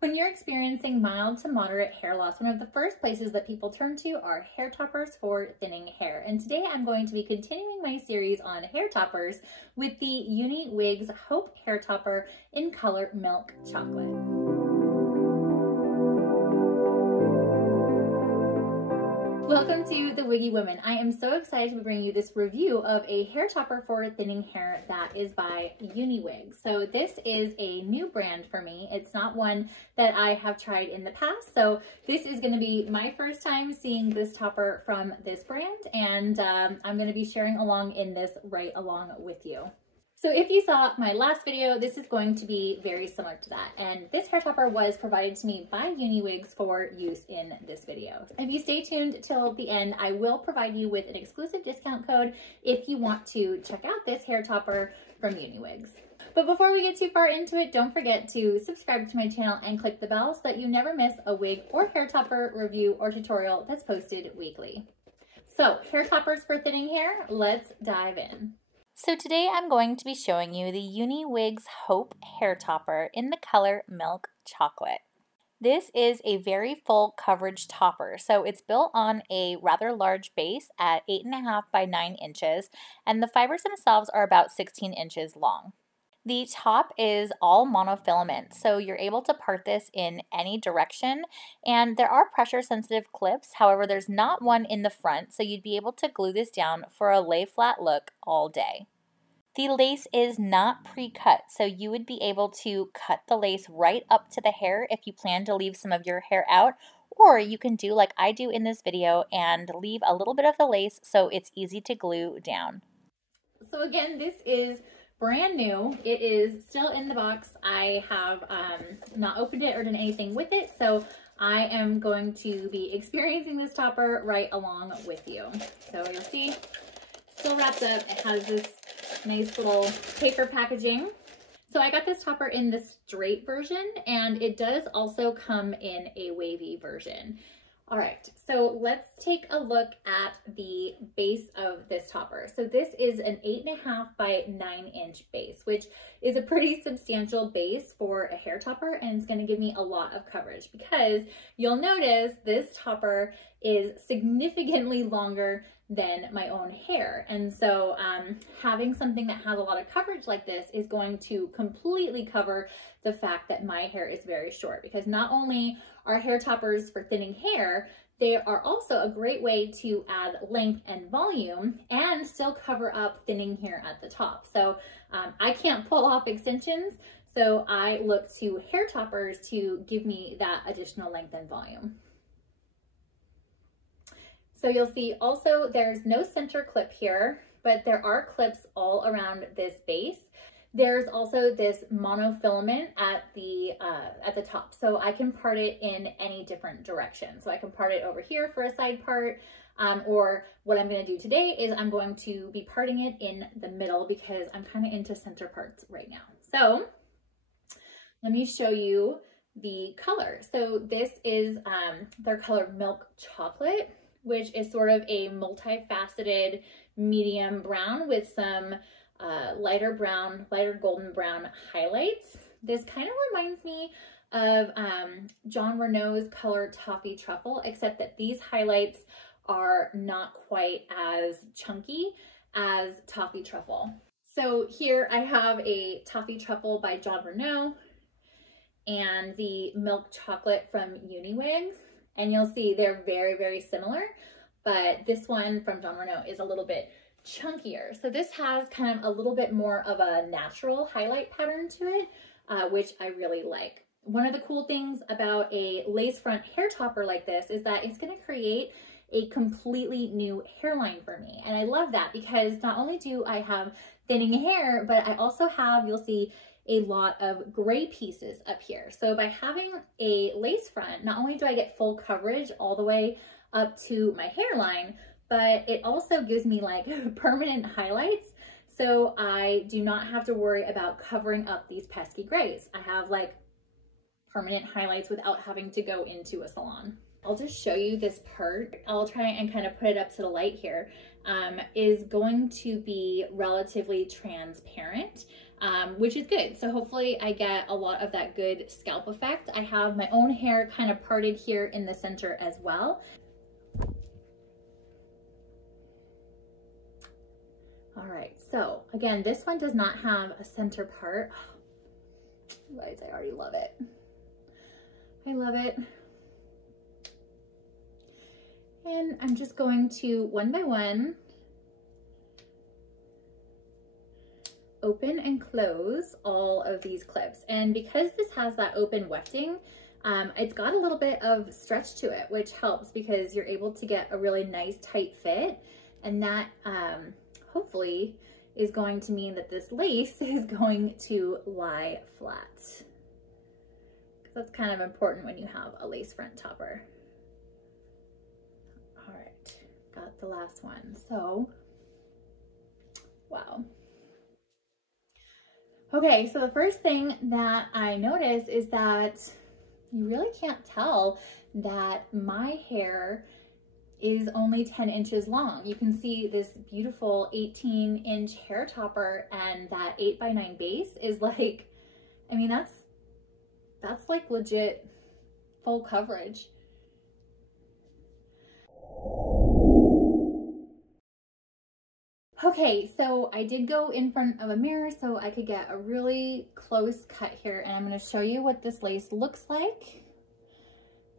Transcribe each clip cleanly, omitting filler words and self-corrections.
When you're experiencing mild to moderate hair loss, one of the first places that people turn to are hair toppers for thinning hair. And today I'm going to be continuing my series on hair toppers with the Uniwigs Hope hair topper in color Milk Chocolate. Welcome to the Wiggy Women. I am so excited to bring you this review of a hair topper for thinning hair that is by Uniwigs. So this is a new brand for me. It's not one that I have tried in the past. So this is going to be my first time seeing this topper from this brand, and I'm going to be sharing along in this right along with you. So if you saw my last video, this is going to be very similar to that. And this hair topper was provided to me by Uniwigs for use in this video. If you stay tuned till the end, I will provide you with an exclusive discount code if you want to check out this hair topper from Uniwigs. But before we get too far into it, don't forget to subscribe to my channel and click the bell so that you never miss a wig or hair topper review or tutorial that's posted weekly. So hair toppers for thinning hair, let's dive in. So today I'm going to be showing you the Uniwigs Hope hair topper in the color Milk Chocolate. This is a very full coverage topper, so it's built on a rather large base at 8.5 by 9 inches, and the fibers themselves are about 16 inches long. The top is all monofilament, so you're able to part this in any direction, and there are pressure sensitive clips. However, there's not one in the front, so you'd be able to glue this down for a lay flat look all day. The lace is not pre-cut, so you would be able to cut the lace right up to the hair if you plan to leave some of your hair out, or you can do like I do in this video and leave a little bit of the lace so it's easy to glue down. So again, this is brand new. It is still in the box. I have not opened it or done anything with it, so I am going to be experiencing this topper right along with you. So you'll see, still wrapped up. It has this nice little paper packaging. So I got this topper in the straight version, and it does also come in a wavy version. All right, so let's take a look at the base of this topper. So this is an 8.5 by 9 inch base, which is a pretty substantial base for a hair topper, and it's going to give me a lot of coverage because you'll notice this topper is significantly longer than my own hair. And so having something that has a lot of coverage like this is going to completely cover the fact that my hair is very short, because not only are hair toppers for thinning hair, they are also a great way to add length and volume and still cover up thinning hair at the top. So I can't pull off extensions, so I look to hair toppers to give me that additional length and volume. So you'll see also there's no center clip here, but there are clips all around this base. There's also this monofilament at the top, so I can part it in any different direction. So I can part it over here for a side part, or what I'm going to do today is I'm going to be parting it in the middle because I'm kind of into center parts right now. So let me show you the color. So this is their color Milk Chocolate, which is sort of a multifaceted medium brown with some lighter golden brown highlights. This kind of reminds me of Jon Renau's color Toffee Truffle, except that these highlights are not quite as chunky as Toffee Truffle. So here I have a Toffee Truffle by Jon Renau and the Milk Chocolate from Uniwigs. And you'll see they're very, very similar, but this one from Jon Renau is a little bit chunkier. So this has kind of a little bit more of a natural highlight pattern to it, which I really like. One of the cool things about a lace front hair topper like this is that it's going to create a completely new hairline for me. And I love that because not only do I have thinning hair, but I also have, you'll see, a lot of gray pieces up here. So by having a lace front, not only do I get full coverage all the way up to my hairline, but it also gives me like permanent highlights. So I do not have to worry about covering up these pesky grays. I have like permanent highlights without having to go into a salon. I'll just show you this part. I'll try and kind of put it up to the light here. Is going to be relatively transparent. which is good. So hopefully I get a lot of that good scalp effect. I have my own hair kind of parted here in the center as well. All right, so again, this one does not have a center part. You guys, I already love it. I love it. And I'm just going to, one by one, open and close all of these clips. And because this has that open wefting, it's got a little bit of stretch to it, which helps because you're able to get a really nice tight fit. And that hopefully is going to mean that this lace is going to lie flat. Because that's kind of important when you have a lace front topper. All right, got the last one. So, wow. Okay, so the first thing that I notice is that you really can't tell that my hair is only 10 inches long. You can see this beautiful 18-inch hair topper, and that 8x9 base is like, I mean, that's like legit full coverage. Okay, so I did go in front of a mirror so I could get a really close cut here, and I'm going to show you what this lace looks like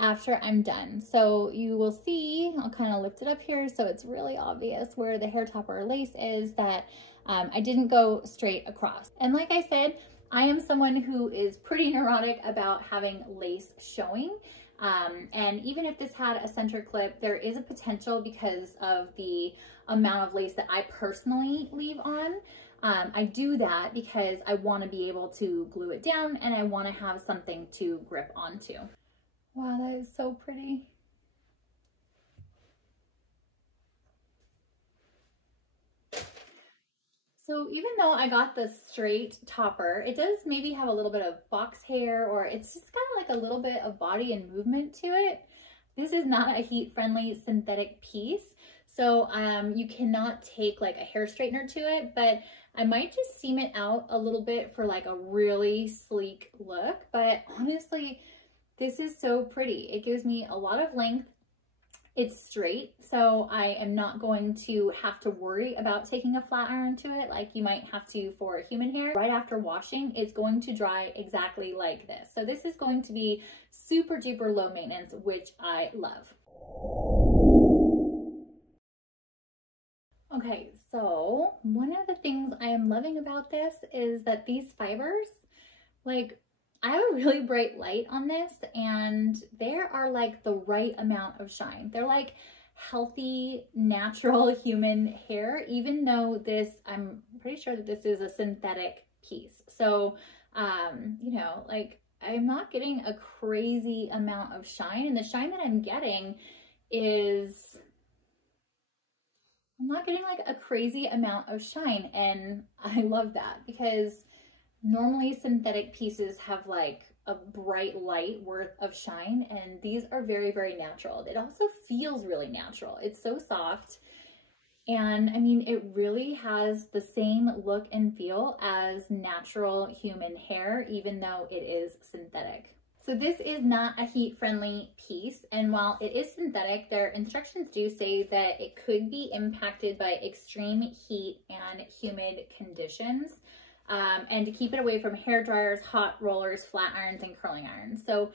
after I'm done. So you will see, I'll kind of lift it up here so it's really obvious where the hair topper lace is, that I didn't go straight across. And like I said, I am someone who is pretty neurotic about having lace showing. And even if this had a center clip, there is a potential because of the amount of lace that I personally leave on. I do that because I want to be able to glue it down and I want to have something to grip onto. Wow, that is so pretty. So even though I got the straight topper, it does maybe have a little bit of box hair, or it's just kind of like a little bit of body and movement to it. This is not a heat-friendly synthetic piece, so you cannot take like a hair straightener to it, but I might just seam it out a little bit for like a really sleek look. But honestly, this is so pretty. It gives me a lot of length. It's straight, so I am not going to have to worry about taking a flat iron to it like you might have to for human hair. Right after washing, it's going to dry exactly like this. So this is going to be super duper low maintenance, which I love. Okay, so one of the things I am loving about this is that these fibers, like, I have a really bright light on this, and there are like the right amount of shine. They're like healthy, natural human hair, even though this, I'm pretty sure that this is a synthetic piece. So, you know, like I'm not getting a crazy amount of shine, and the shine that I'm getting is, I'm not getting like a crazy amount of shine. And I love that because normally synthetic pieces have like a bright light worth of shine, and these are very, very natural. It also feels really natural. It's so soft. And I mean, it really has the same look and feel as natural human hair, even though it is synthetic. So this is not a heat-friendly piece, and while it is synthetic, their instructions do say that it could be impacted by extreme heat and humid conditions. And to keep it away from hair dryers, hot rollers, flat irons, and curling irons. So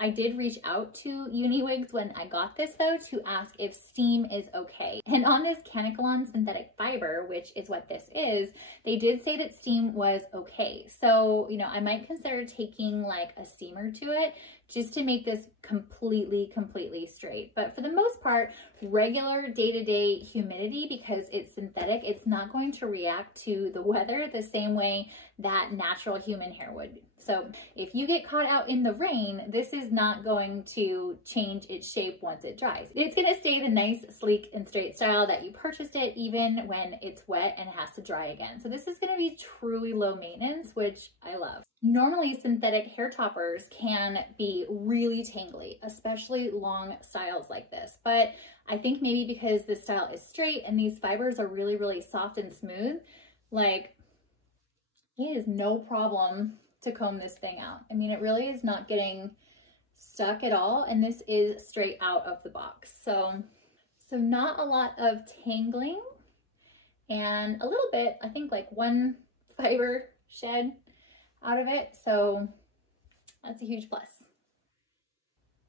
I did reach out to Uniwigs when I got this though to ask if steam is okay. And on this Kanekalon synthetic fiber, which is what this is, they did say that steam was okay. So, you know, I might consider taking like a steamer to it just to make this completely straight. But for the most part, regular day-to-day humidity, because it's synthetic, it's not going to react to the weather the same way that natural human hair would. So if you get caught out in the rain, this is not going to change its shape once it dries. It's going to stay the nice, sleek, and straight style that you purchased it, even when it's wet and has to dry again. So this is going to be truly low maintenance, which I love. Normally, synthetic hair toppers can be really tangly, especially long styles like this. But I think maybe because this style is straight and these fibers are really soft and smooth, like, it is no problem to comb this thing out. I mean, it really is not getting stuck at all, and this is straight out of the box. So not a lot of tangling, and a little bit, I think like one fiber shed out of it. So that's a huge plus.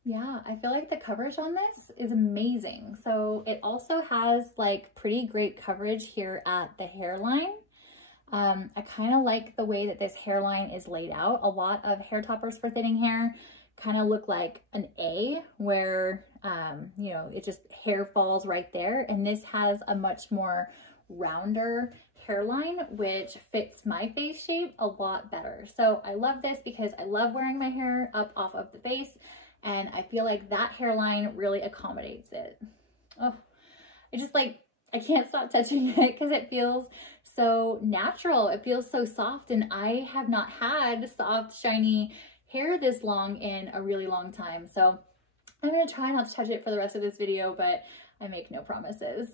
Yeah, I feel like the coverage on this is amazing. So it also has like pretty great coverage here at the hairline. I kind of like the way that this hairline is laid out. A lot of hair toppers for thinning hair kind of look like an A where, you know, it just hair falls right there. And this has a much more rounder hairline, which fits my face shape a lot better. So I love this because I love wearing my hair up off of the face, and I feel like that hairline really accommodates it. Oh, I just like, I can't stop touching it because it feels so natural. It feels so soft, and I have not had soft, shiny hair this long in a really long time. So I'm gonna try not to touch it for the rest of this video, but I make no promises.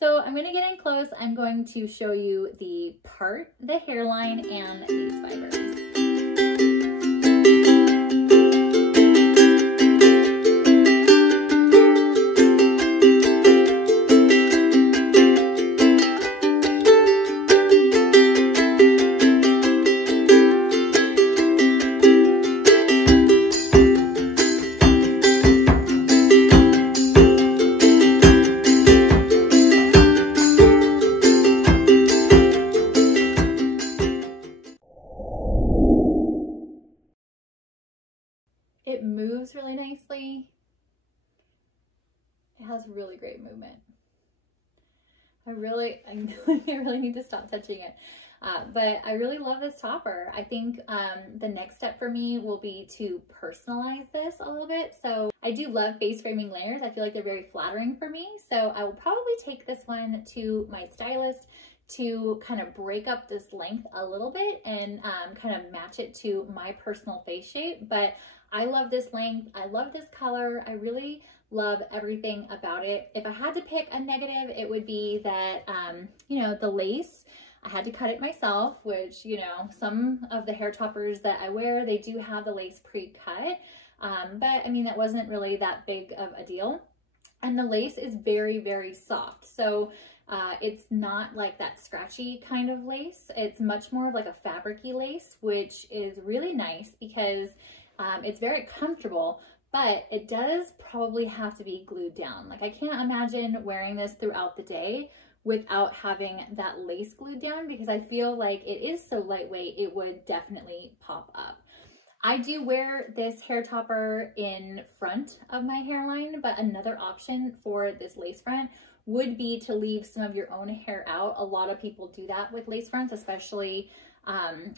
So I'm gonna get in close. I'm going to show you the hairline, and these fibers. It moves really nicely. It has really great movement. I really need to stop touching it. But I really love this topper. I think the next step for me will be to personalize this a little bit. So I do love face framing layers. I feel like they're very flattering for me. So I will probably take this one to my stylist to kind of break up this length a little bit and kind of match it to my personal face shape. But I love this length. I love this color. I really love everything about it. If I had to pick a negative, it would be that, you know, the lace, I had to cut it myself, which, you know, some of the hair toppers that I wear, they do have the lace pre-cut. But I mean, that wasn't really that big of a deal. And the lace is very, very soft. So it's not like that scratchy kind of lace. It's much more of like a fabricy lace, which is really nice because it's very comfortable, but it does probably have to be glued down. Like I can't imagine wearing this throughout the day without having that lace glued down, because I feel like it is so lightweight, it would definitely pop up. I do wear this hair topper in front of my hairline, but another option for this lace front would be to leave some of your own hair out. A lot of people do that with lace fronts, especially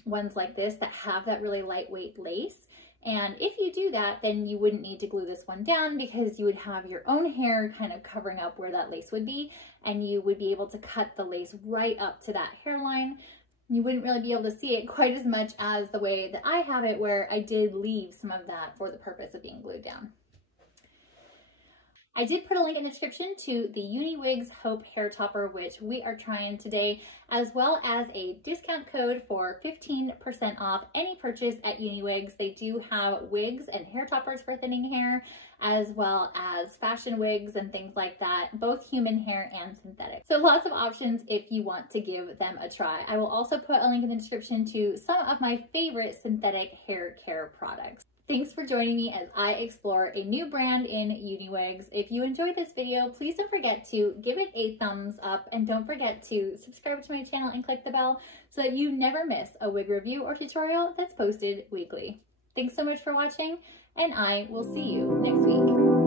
ones like this that have that really lightweight lace. And if you do that, then you wouldn't need to glue this one down because you would have your own hair kind of covering up where that lace would be, and you would be able to cut the lace right up to that hairline. You wouldn't really be able to see it quite as much as the way that I have it, where I did leave some of that for the purpose of being glued down. I did put a link in the description to the Uniwigs Hope hair topper, which we are trying today, as well as a discount code for 15% off any purchase at Uniwigs. They do have wigs and hair toppers for thinning hair, as well as fashion wigs and things like that, both human hair and synthetic. So lots of options if you want to give them a try. I will also put a link in the description to some of my favorite synthetic hair care products. Thanks for joining me as I explore a new brand in Uniwigs. If you enjoyed this video, please don't forget to give it a thumbs up, and don't forget to subscribe to my channel and click the bell so that you never miss a wig review or tutorial that's posted weekly. Thanks so much for watching, and I will see you next week.